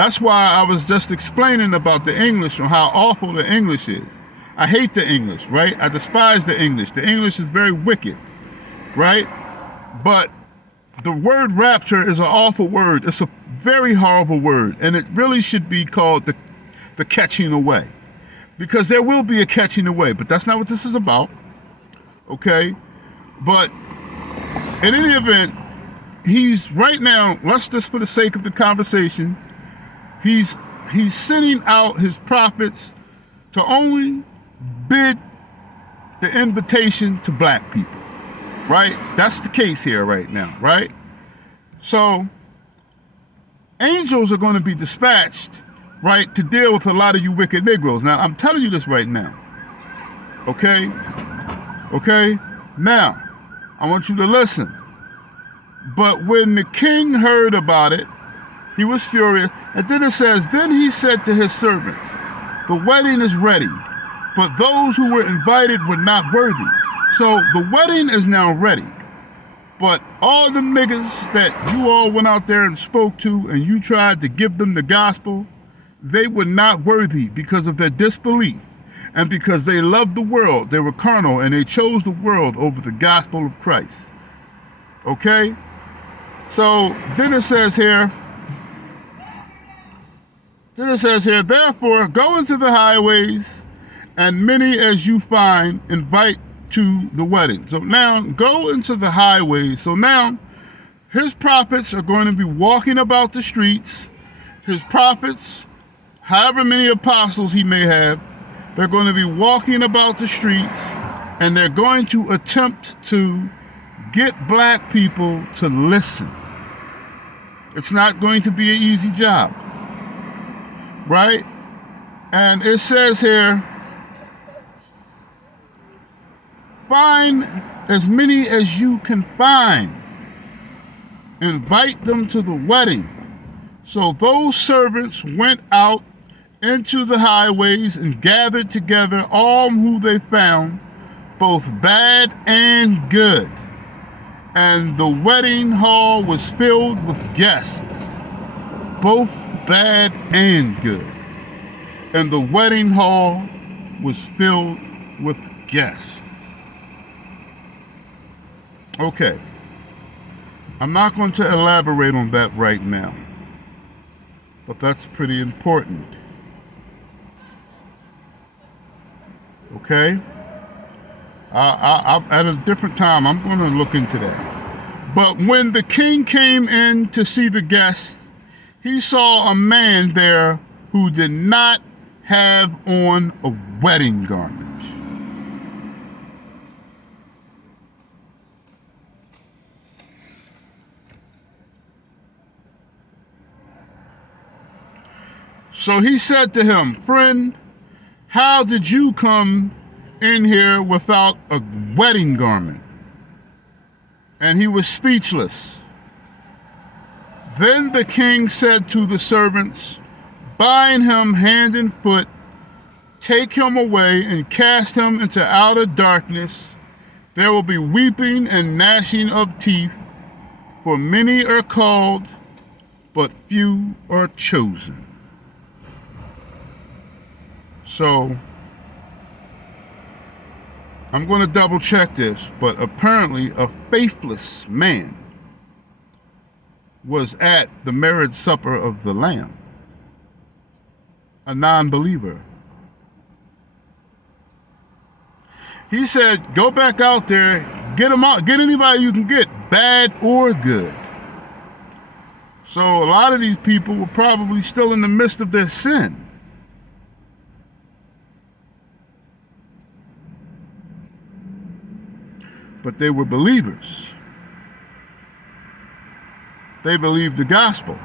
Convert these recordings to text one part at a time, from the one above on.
That's why I was just explaining about the English and how awful the English is. I hate the English, right? I despise the English. The English is very wicked, right? But the word rapture is an awful word. It's a very horrible word, and it really should be called the catching away, because there will be a catching away, but that's not what this is about, okay? But in any event, he's right now, let's just for the sake of the conversation, he's sending out his prophets to only bid the invitation to black people, right? That's the case here right now, right? So angels are going to be dispatched, right, to deal with a lot of you wicked Negroes. Now, I'm telling you this right now, okay? Okay? Now, I want you to listen. But when the king heard about it, he was furious. And then it says, then he said to his servants, the wedding is ready, but those who were invited were not worthy. So the wedding is now ready. But all the niggas that you all went out there and spoke to and you tried to give them the gospel, they were not worthy because of their disbelief. And because they loved the world, they were carnal, and they chose the world over the gospel of Christ. Okay? So then it says here, therefore, go into the highways, and many as you find, invite to the wedding. So now, go into the highways. So now, his prophets are going to be walking about the streets. His prophets, however many apostles he may have, they're going to be walking about the streets, and they're going to attempt to get black people to listen. It's not going to be an easy job, right? And it says here, find as many as you can find. Invite them to the wedding. So those servants went out into the highways and gathered together all who they found, both bad and good. And the wedding hall was filled with guests, both bad and good. And the wedding hall was filled with guests. Okay. I'm not going to elaborate on that right now, but that's pretty important. Okay? At a different time, I'm going to look into that. But when the king came in to see the guests, he saw a man there who did not have on a wedding garment. So he said to him, friend, how did you come in here without a wedding garment? And he was speechless. Then the king said to the servants, bind him hand and foot, take him away and cast him into outer darkness. There will be weeping and gnashing of teeth, for many are called, but few are chosen. So, I'm going to double check this, but apparently a faithless man was at the marriage supper of the Lamb. A non-believer. He said, go back out there, get them out, get anybody you can get, bad or good. So a lot of these people were probably still in the midst of their sin. But they were believers. They believed the gospel.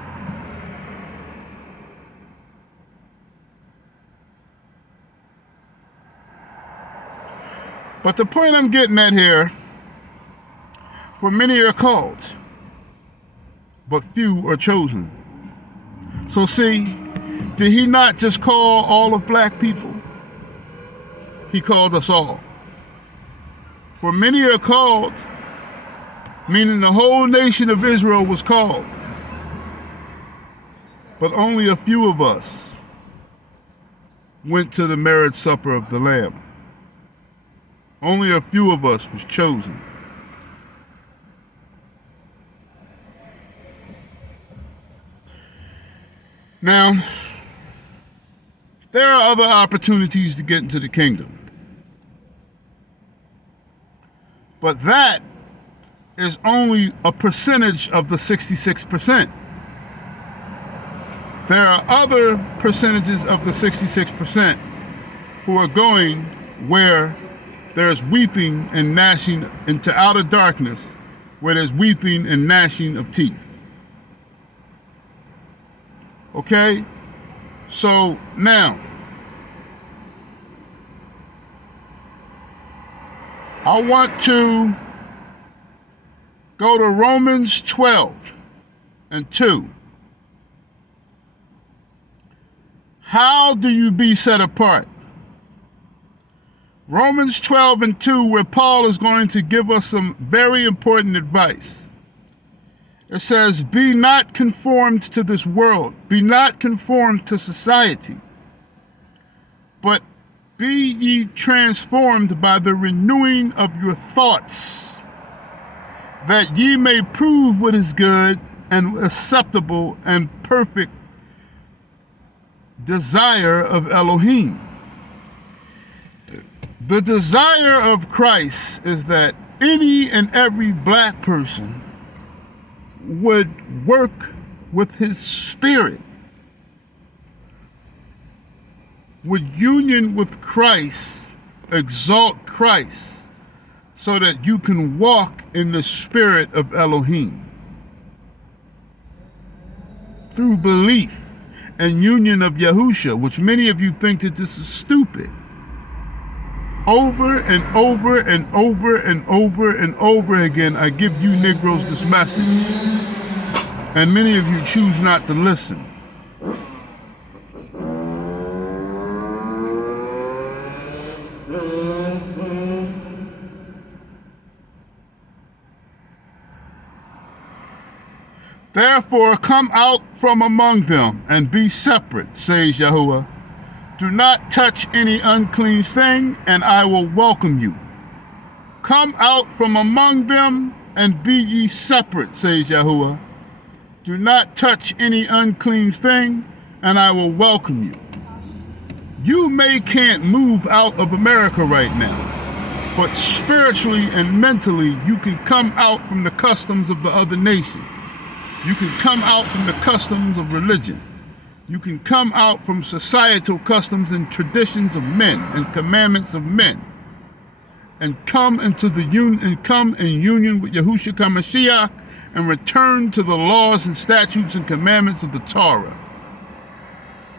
But the point I'm getting at here, for many are called, but few are chosen. So see, did he not just call all of black people? He called us all. For many are called, meaning the whole nation of Israel was called. But only a few of us went to the marriage supper of the Lamb. Only a few of us was chosen. Now, there are other opportunities to get into the kingdom. But that is only a percentage of the 66%. There are other percentages of the 66% who are going where there's weeping and gnashing into outer darkness, where there's weeping and gnashing of teeth. Okay? So now, I want to go to Romans 12:2. How do you be set apart? Romans 12:2, where Paul is going to give us some very important advice. It says, be not conformed to this world. Be not conformed to society. But be ye transformed by the renewing of your thoughts, that ye may prove what is good and acceptable and perfect desire of Elohim. The desire of Christ is that any and every black person would work with his spirit, would union with Christ, exalt Christ, so that you can walk in the spirit of Elohim through belief and union of Yahusha, which many of you think that this is stupid. Over and over and over and over and over again, I give you Negroes this message, and many of you choose not to listen. Therefore, come out from among them and be separate, says Yahuwah. Do not touch any unclean thing, and I will welcome you. Come out from among them and be ye separate, says Yahuwah. Do not touch any unclean thing, and I will welcome you. You can't move out of America right now, but spiritually and mentally, you can come out from the customs of the other nation. You can come out from the customs of religion. You can come out from societal customs and traditions of men and commandments of men, and come into the come in union with Yahushua HaMashiach and return to the laws and statutes and commandments of the Torah.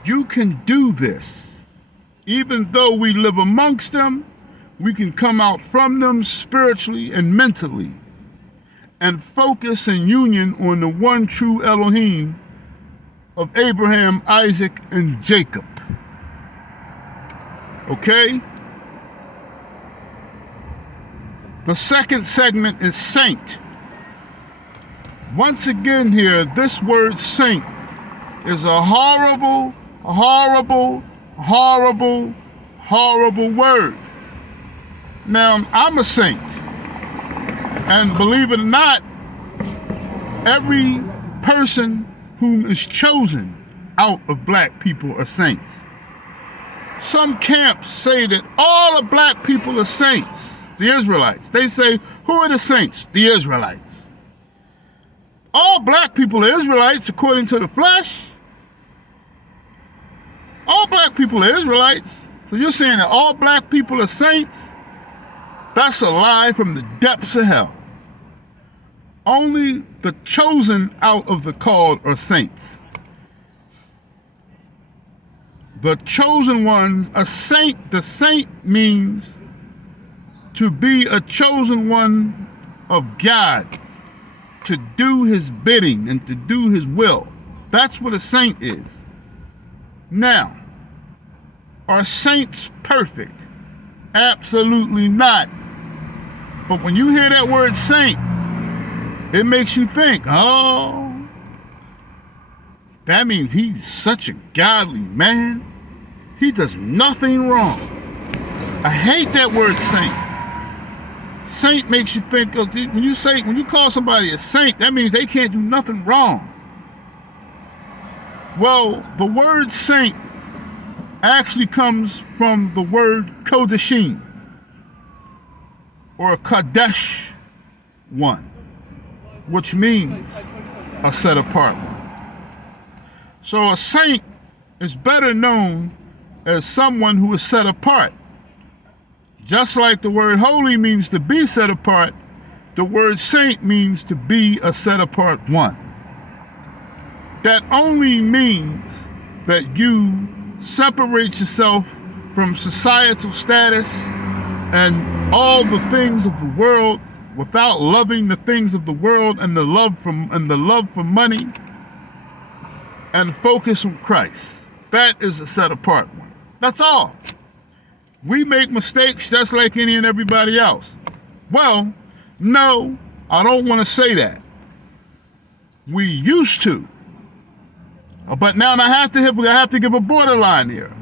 You can do this. Even though we live amongst them, we can come out from them spiritually and mentally and focus in union on the one true Elohim of Abraham, Isaac, and Jacob. Okay? The second segment is saint. Once again here, this word saint is a horrible, horrible, horrible, horrible word. Now, I'm a saint. And believe it or not, every person whom is chosen out of black people are saints. Some camps say that all of black people are saints, the Israelites. They say, who are the saints? The Israelites. All black people are Israelites according to the flesh. All black people are Israelites. So you're saying that all black people are saints? That's a lie from the depths of hell. Only the chosen out of the called are saints. The chosen ones, a saint, the saint means to be a chosen one of God, to do his bidding and to do his will. That's what a saint is. Now, are saints perfect? Absolutely not. But when you hear that word saint, it makes you think, oh, that means he's such a godly man. He does nothing wrong. I hate that word saint. Saint makes you think of, when you call somebody a saint, that means they can't do nothing wrong. Well, the word saint actually comes from the word kodeshim, or kadesh one, which means a set apart one. So a saint is better known as someone who is set apart. Just like the word holy means to be set apart, the word saint means to be a set apart one. That only means that you separate yourself from societal status and all the things of the world without loving the things of the world and the love for money, and focus on Christ. That is a set apart one. That's all. We make mistakes just like any and everybody else. Well, no, I don't want to say that. We used to. But now I have to give a borderline here,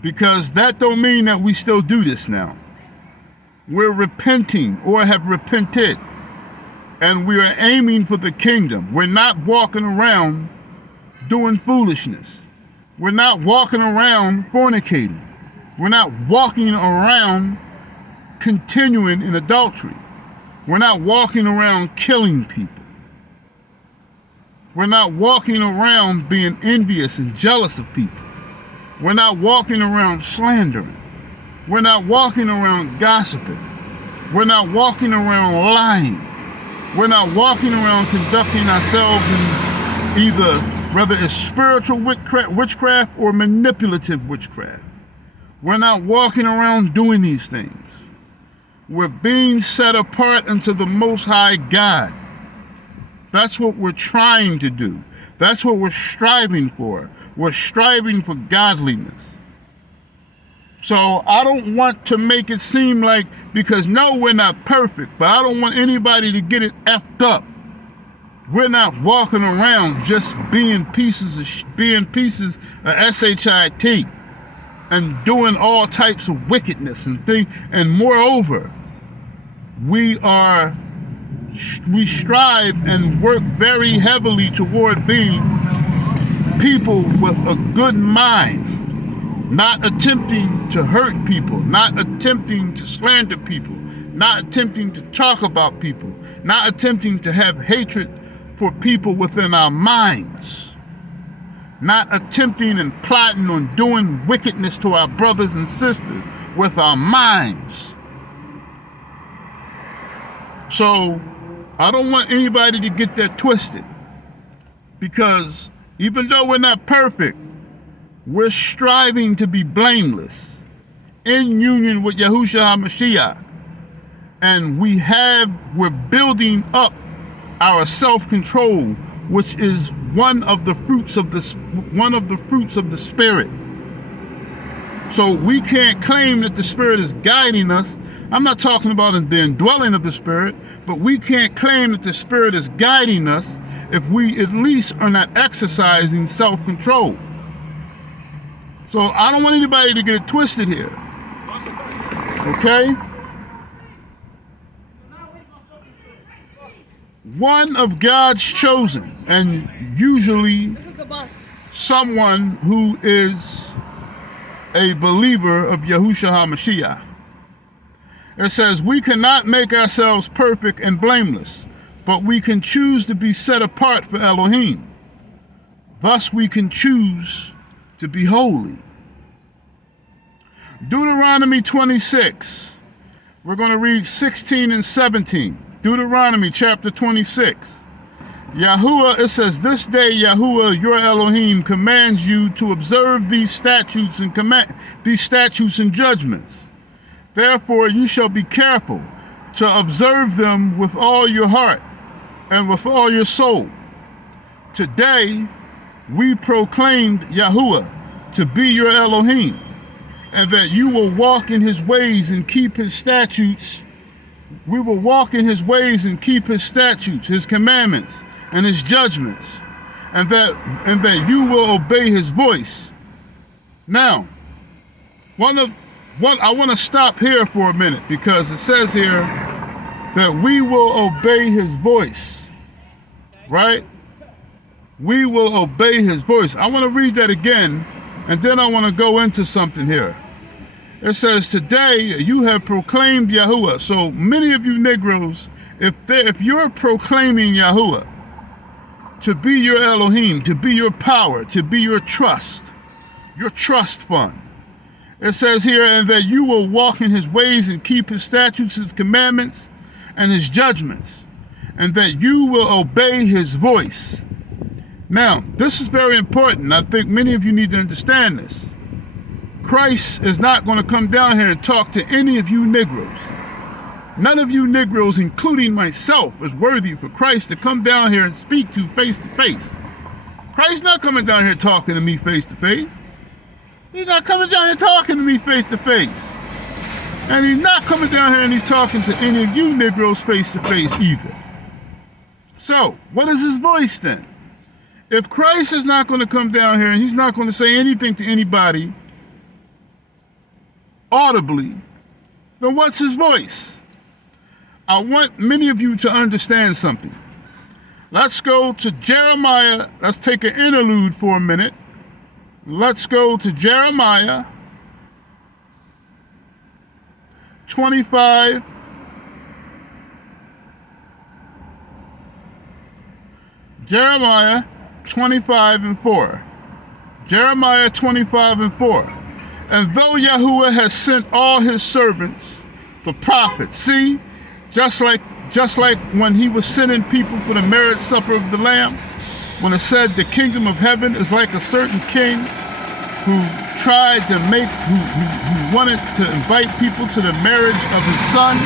because that don't mean that we still do this now. We're repenting or have repented, and we are aiming for the kingdom. We're not walking around doing foolishness. We're not walking around fornicating. We're not walking around continuing in adultery. We're not walking around killing people. We're not walking around being envious and jealous of people. We're not walking around slandering. We're not walking around gossiping. We're not walking around lying. We're not walking around conducting ourselves in either, whether it's spiritual witchcraft or manipulative witchcraft. We're not walking around doing these things. We're being set apart unto the Most High God. That's what we're trying to do. That's what we're striving for. We're striving for godliness. So I don't want to make it seem like, because no, we're not perfect, but I don't want anybody to get it effed up. We're not walking around just being pieces of shit and doing all types of wickedness and things. And moreover, we strive and work very heavily toward being people with a good mind, not attempting to hurt people, not attempting to slander people, not attempting to talk about people, not attempting to have hatred for people within our minds, not attempting and plotting on doing wickedness to our brothers and sisters with our minds. So I don't want anybody to get that twisted, because even though we're not perfect, we're striving to be blameless in union with Yahushua HaMashiach. And we're building up our self-control, which is one of the fruits of the Spirit. So we can't claim that the Spirit is guiding us. I'm not talking about the indwelling of the Spirit, but we can't claim that the Spirit is guiding us if we at least are not exercising self-control. So I don't want anybody to get it twisted here. Okay? One of God's chosen, and usually someone who is a believer of Yahushua HaMashiach. It says, we cannot make ourselves perfect and blameless, but we can choose to be set apart for Elohim. Thus we can choose to be holy. Deuteronomy 26. We're going to read 16 and 17. Deuteronomy chapter 26. Yahuwah, it says, this day Yahuwah, your Elohim, commands you to observe these statutes and judgments. Therefore you shall be careful to observe them with all your heart and with all your soul. Today we proclaimed Yahuwah to be your Elohim, and that you will walk in his ways and keep his statutes. We will walk in his ways and keep his statutes, his commandments, and his judgments, and that you will obey his voice. Now, I want to stop here for a minute, because it says here that we will obey his voice, right? We will obey his voice. I want to read that again, and then I want to go into something here. It says, today you have proclaimed Yahuwah. So many of you Negroes, if you're proclaiming Yahuwah to be your Elohim, to be your power, to be your trust fund. It says here, and that you will walk in his ways and keep his statutes, his commandments, and his judgments, and that you will obey his voice. Now, this is very important. I think many of you need to understand this. Christ is not going to come down here and talk to any of you Negroes. None of you Negroes, including myself, is worthy for Christ to come down here and speak to face to face. Christ's not coming down here talking to me face to face. He's not coming down here talking to me face to face. And he's not coming down here and he's talking to any of you Negroes face to face either. So, what is his voice then? If Christ is not going to come down here and he's not going to say anything to anybody audibly, then what's his voice? I want many of you to understand something. Let's go to Jeremiah. Let's take an interlude for a minute. Let's go to Jeremiah 25. Jeremiah 25 and 4. Jeremiah 25 and 4. And though Yahuwah has sent all his servants, the prophets, see, just like when he was sending people for the marriage supper of the Lamb, when it said the kingdom of heaven is like a certain king who tried to who wanted to invite people to the marriage of his son.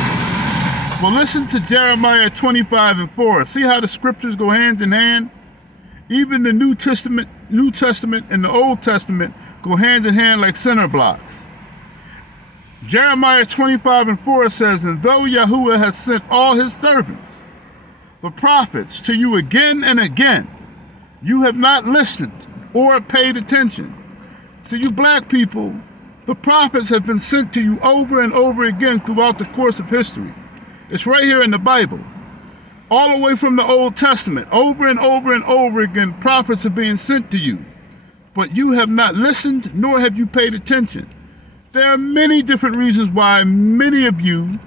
Well, listen to Jeremiah 25 and 4. See how the scriptures go hand in hand? Even the New Testament and the Old Testament go hand in hand like center blocks. Jeremiah 25 and 4 says, and though Yahuwah has sent all his servants, the prophets, to you again and again, you have not listened or paid attention. So you black people, the prophets have been sent to you over and over again throughout the course of history. It's right here in the Bible. All the way from the Old Testament, over and over and over again, prophets are being sent to you. But you have not listened, nor have you paid attention. There are many different reasons why many of you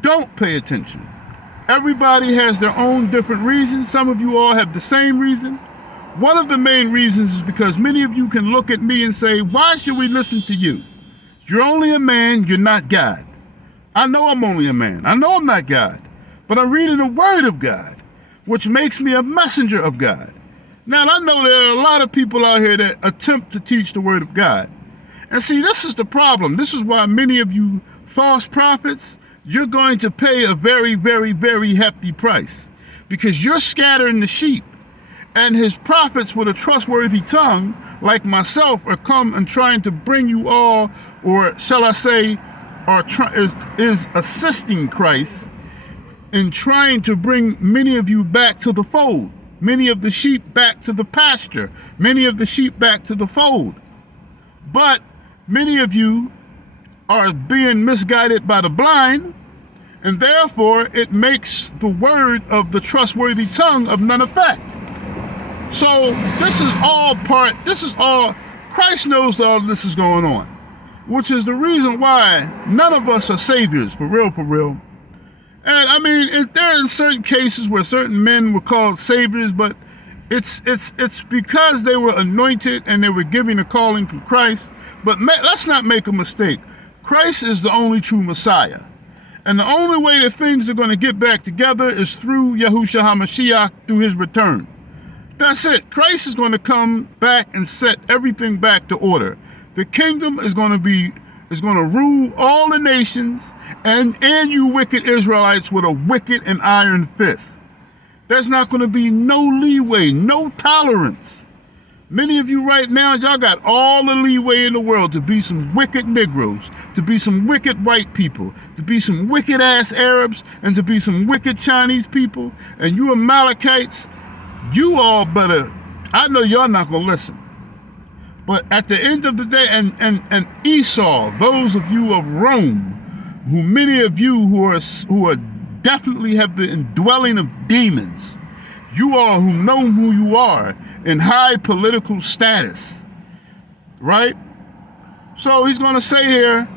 don't pay attention. Everybody has their own different reasons. Some of you all have the same reason. One of the main reasons is because many of you can look at me and say, why should we listen to you? You're only a man, you're not God. I know I'm only a man. I know I'm not God. But I'm reading the word of God, which makes me a messenger of God. Now, I know there are a lot of people out here that attempt to teach the word of God. And see, this is the problem. This is why many of you false prophets, you're going to pay a very, very, very hefty price, because you're scattering the sheep. And his prophets with a trustworthy tongue, like myself, are come and trying to bring you all, or shall I say, is assisting Christ in trying to bring many of you back to the fold, many of the sheep back to the pasture, many of the sheep back to the fold. But many of you are being misguided by the blind, and therefore it makes the word of the trustworthy tongue of none effect. So this is all Christ knows all this is going on, which is the reason why none of us are saviors, for real, for real. And I mean, there are certain cases where certain men were called saviors, but it's because they were anointed and they were given a calling from Christ. But let's not make a mistake. Christ is the only true Messiah. And the only way that things are going to get back together is through Yahushua HaMashiach, through his return. That's it. Christ is going to come back and set everything back to order. The kingdom is going to rule all the nations, and you wicked Israelites with a wicked and iron fist. There's not going to be no leeway, no tolerance. Many of you right now, y'all got all the leeway in the world to be some wicked Negroes, to be some wicked white people, to be some wicked ass Arabs, and to be some wicked Chinese people. And you Amalekites, you all better I know y'all not going to listen. But at the end of the day, and Esau, those of you of Rome, who many of you who are definitely have the indwelling of demons, you all who know who you are in high political status, right? So he's going to say here,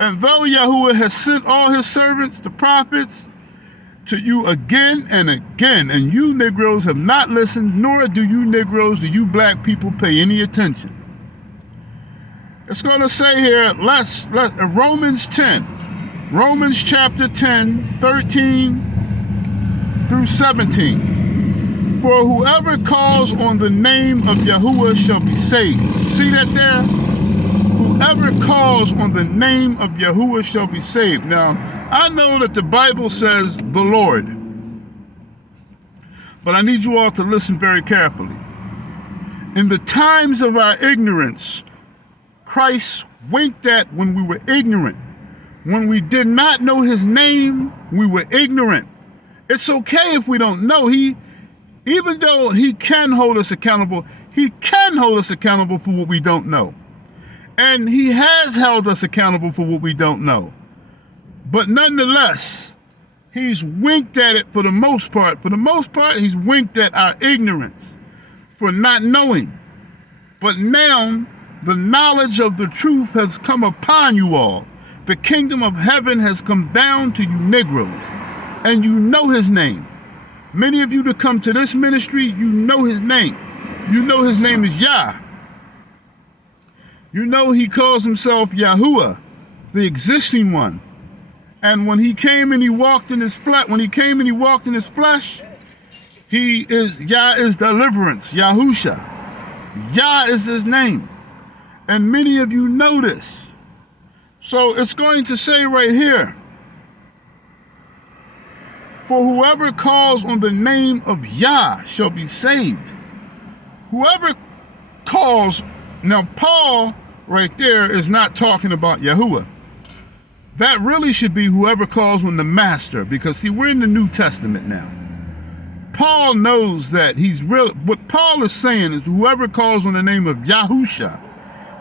and though Yahuwah has sent all his servants, the prophets, to you again and again, and you Negroes have not listened, nor do you Negroes, do you black people pay any attention. It's going to say here, Romans 10, Romans chapter 10, 13 through 17. For whoever calls on the name of Yahuwah shall be saved. See that there? Whoever calls on the name of Yahuwah shall be saved. Now, I know that the Bible says the Lord, but I need you all to listen very carefully. In the times of our ignorance, Christ winked at when we were ignorant. When we did not know his name, we were ignorant. It's okay if we don't know. Even though he can hold us accountable, he can hold us accountable for what we don't know. And he has held us accountable for what we don't know. But nonetheless, he's winked at it for the most part. For the most part, he's winked at our ignorance for not knowing. But now, the knowledge of the truth has come upon you all. The kingdom of heaven has come down to you Negroes. And you know his name. Many of you that come to this ministry, you know his name. You know his name is Yah. You know he calls himself Yahuwah, the existing one. And when he came and he walked in his flesh, Yah is deliverance, Yahusha. Yah is his name. And many of you know this. So it's going to say right here, for whoever calls on the name of Yah shall be saved. Whoever calls, now Paul right there is not talking about Yahuwah. That really should be whoever calls on the master, because see, we're in the New Testament now. Paul knows that what Paul is saying is whoever calls on the name of Yahusha,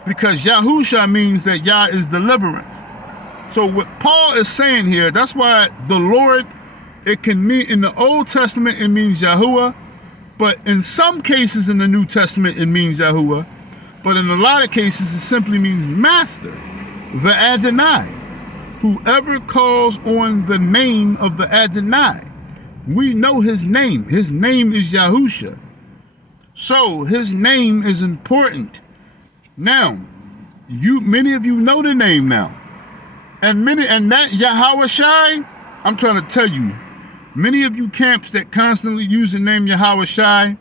because Yahusha means that Yah is deliverance. So what Paul is saying here, that's why the Lord, it can mean, in the Old Testament, it means Yahuwah, but in some cases in the New Testament, it means Yahuwah, but in a lot of cases, it simply means master, the Adonai. Whoever calls on the name of the Adonai, we know his name. His name is Yahusha. So his name is important. Now, many of you know the name now. And that Yahweh Shai, I'm trying to tell you, many of you camps that constantly use the name Yahweh Shai,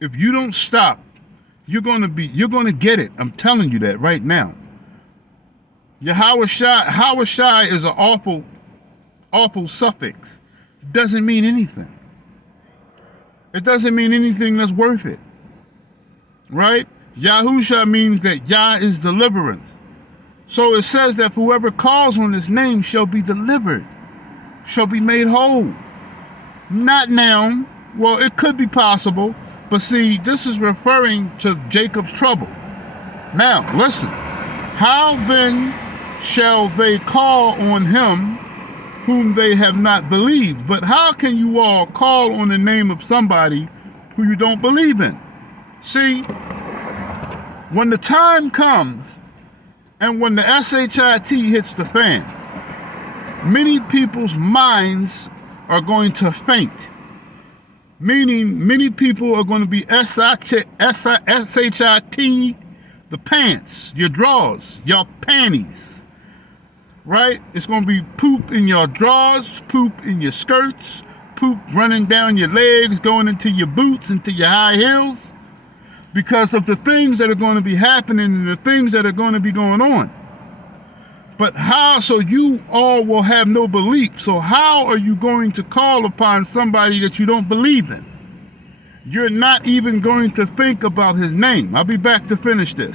if you don't stop, you're going to get it. I'm telling you that right now. Yahweh Shai is an awful suffix. Doesn't mean anything. It doesn't mean anything that's worth it. Right? Yahusha means that Yah is deliverance. So it says that whoever calls on his name shall be delivered, shall be made whole. Not now. Well, it could be possible, but see, this is referring to Jacob's trouble. Now, listen. How then shall they call on him whom they have not believed? But how can you all call on the name of somebody who you don't believe in? See, when the time comes and when the SHIT hits the fan, many people's minds are going to faint. Meaning many people are going to be SHIT, the pants, your drawers, your panties, right? It's going to be poop in your drawers, poop in your skirts, poop running down your legs, going into your boots, into your high heels, because of the things that are going to be happening and the things that are going to be going on. But how? So you all will have no belief. So how are you going to call upon somebody that you don't believe in? You're not even going to think about his name. I'll be back to finish this.